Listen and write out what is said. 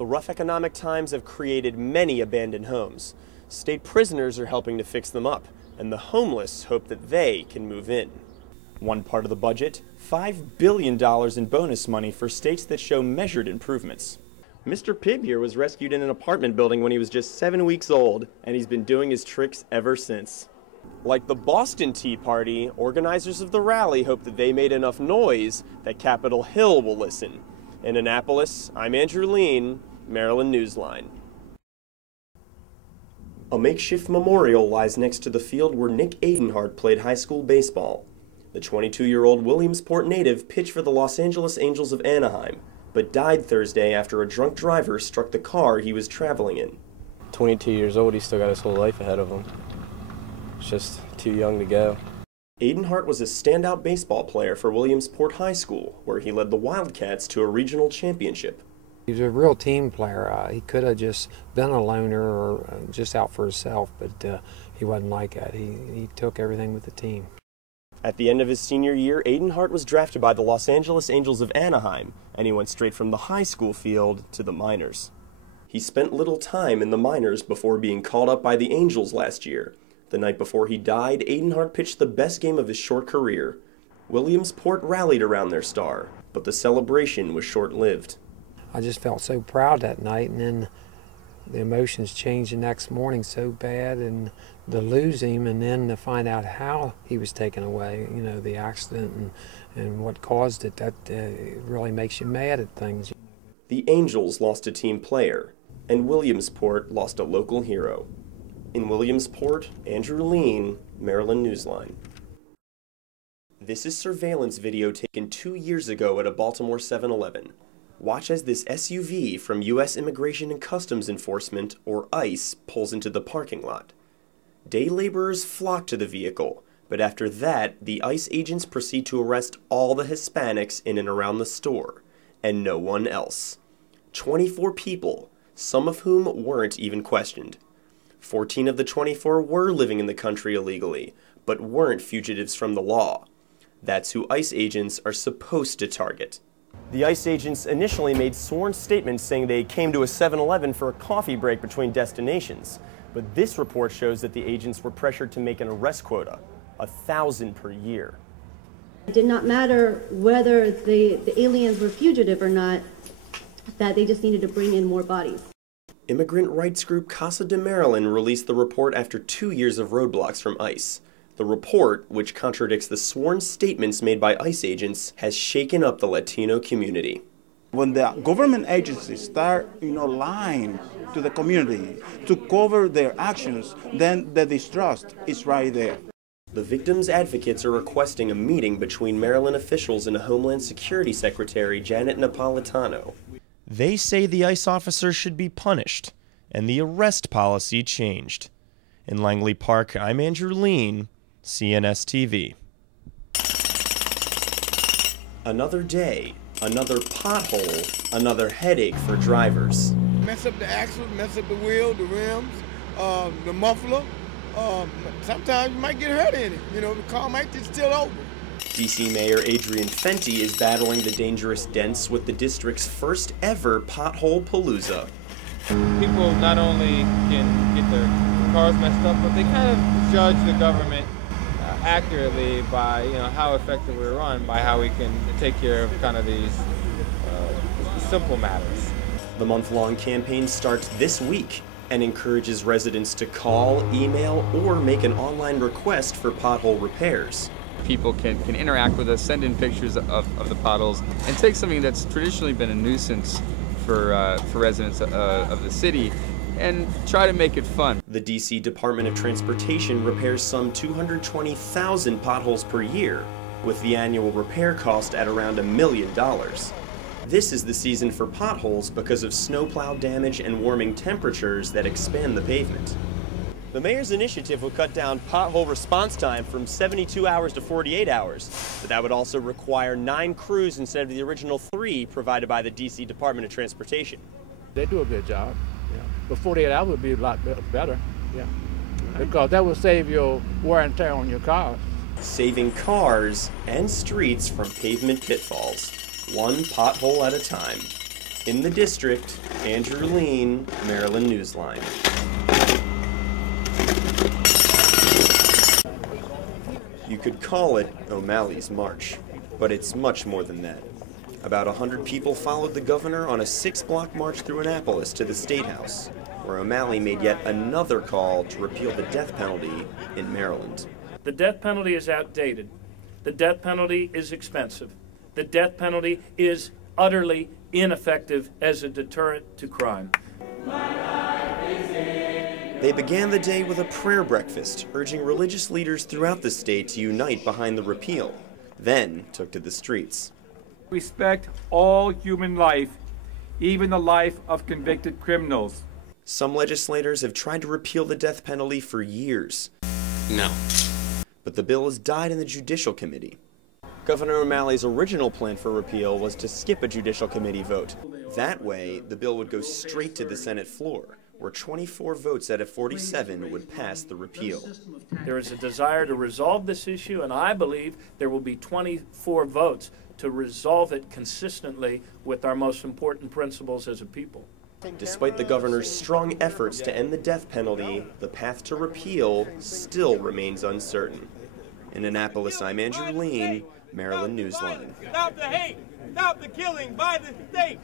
The rough economic times have created many abandoned homes. State prisoners are helping to fix them up, and the homeless hope that they can move in. One part of the budget, $5 billion in bonus money for states that show measured improvements. Mr. Pibb here was rescued in an apartment building when he was just 7 weeks old, and he's been doing his tricks ever since. Like the Boston Tea Party, organizers of the rally hope that they made enough noise that Capitol Hill will listen. In Annapolis, I'm Andrew Lean, Merrill Newsline. A makeshift memorial lies next to the field where Nick Adenhart played high school baseball. The 22-year-old Williamsport native pitched for the Los Angeles Angels of Anaheim, but died Thursday after a drunk driver struck the car he was traveling in. 22 years old, he's still got his whole life ahead of him. It's just too young to go. Adenhart was a standout baseball player for Williamsport High School, where he led the Wildcats to a regional championship. He was a real team player. He could have just been a loner or just out for himself, but he wasn't like that. He took everything with the team. At the end of his senior year, Adenhart was drafted by the Los Angeles Angels of Anaheim, and he went straight from the high school field to the minors. He spent little time in the minors before being called up by the Angels last year. The night before he died, Adenhart pitched the best game of his short career. Williamsport rallied around their star, but the celebration was short-lived. I just felt so proud that night, and then the emotions changed the next morning so bad, and to lose him and then to find out how he was taken away, you know, the accident and what caused it, that really makes you mad at things. The Angels lost a team player, and Williamsport lost a local hero. In Williamsport, Andrew Lean, Merrill Newsline. This is surveillance video taken 2 years ago at a Baltimore 7-Eleven. Watch as this SUV from U.S. Immigration and Customs Enforcement, or ICE, pulls into the parking lot. Day laborers flock to the vehicle, but after that, the ICE agents proceed to arrest all the Hispanics in and around the store, and no one else. 24 people, some of whom weren't even questioned. 14 of the 24 were living in the country illegally, but weren't fugitives from the law. That's who ICE agents are supposed to target. The ICE agents initially made sworn statements saying they came to a 7-Eleven for a coffee break between destinations. But this report shows that the agents were pressured to make an arrest quota, 1,000 per year. It did not matter whether the aliens were fugitive or not, that they just needed to bring in more bodies. Immigrant rights group Casa de Maryland released the report after 2 years of roadblocks from ICE. The report, which contradicts the sworn statements made by ICE agents, has shaken up the Latino community. When the government agencies start, lying to the community to cover their actions, then the distrust is right there. The victims' advocates are requesting a meeting between Maryland officials and Homeland Security Secretary Janet Napolitano. They say the ICE officers should be punished, and the arrest policy changed. In Langley Park, I'm Andrew Lean, CNS-TV. Another day, another pothole, another headache for drivers. Mess up the axle, mess up the wheel, the rims, the muffler. Sometimes you might get hurt in it. The car might just tilt over. D.C. Mayor Adrian Fenty is battling the dangerous dents with the district's first ever pothole palooza. People not only can get their cars messed up, but they kind of judge the government accurately by how effective we run, by how we can take care of kind of these simple matters. The month-long campaign starts this week and encourages residents to call, email, or make an online request for pothole repairs. People can interact with us, send in pictures of the potholes, and take something that's traditionally been a nuisance for residents of the city and try to make it fun. The D.C. Department of Transportation repairs some 220,000 potholes per year, with the annual repair cost at around $1 million. This is the season for potholes because of snowplow damage and warming temperatures that expand the pavement. The mayor's initiative will cut down pothole response time from 72 hours to 48 hours, but that would also require 9 crews instead of the original 3 provided by the D.C. Department of Transportation. They do a good job, yeah. But 48 hours would be a lot better, yeah. Because that will save your wear and tear on your cars. Saving cars and streets from pavement pitfalls, one pothole at a time. In the district, Andrew Lean, Maryland Newsline. You could call it O'Malley's March, but it's much more than that. About 100 people followed the governor on a 6-block march through Annapolis to the State House, where O'Malley made yet another call to repeal the death penalty in Maryland. The death penalty is outdated. The death penalty is expensive. The death penalty is utterly ineffective as a deterrent to crime. They began the day with a prayer breakfast, urging religious leaders throughout the state to unite behind the repeal, then took to the streets. Respect all human life, even the life of convicted criminals. Some legislators have tried to repeal the death penalty for years. No. But the bill has died in the Judicial Committee. Governor O'Malley's original plan for repeal was to skip a Judicial Committee vote. That way, the bill would go straight to the Senate floor, where 24 votes out of 47 would pass the repeal. There is a desire to resolve this issue, and I believe there will be 24 votes to resolve it consistently with our most important principles as a people. Despite the governor's strong efforts to end the death penalty, the path to repeal still remains uncertain. In Annapolis, I'm Andrew Lean, Maryland Newsline. Stop the hate! Stop the killing by the state!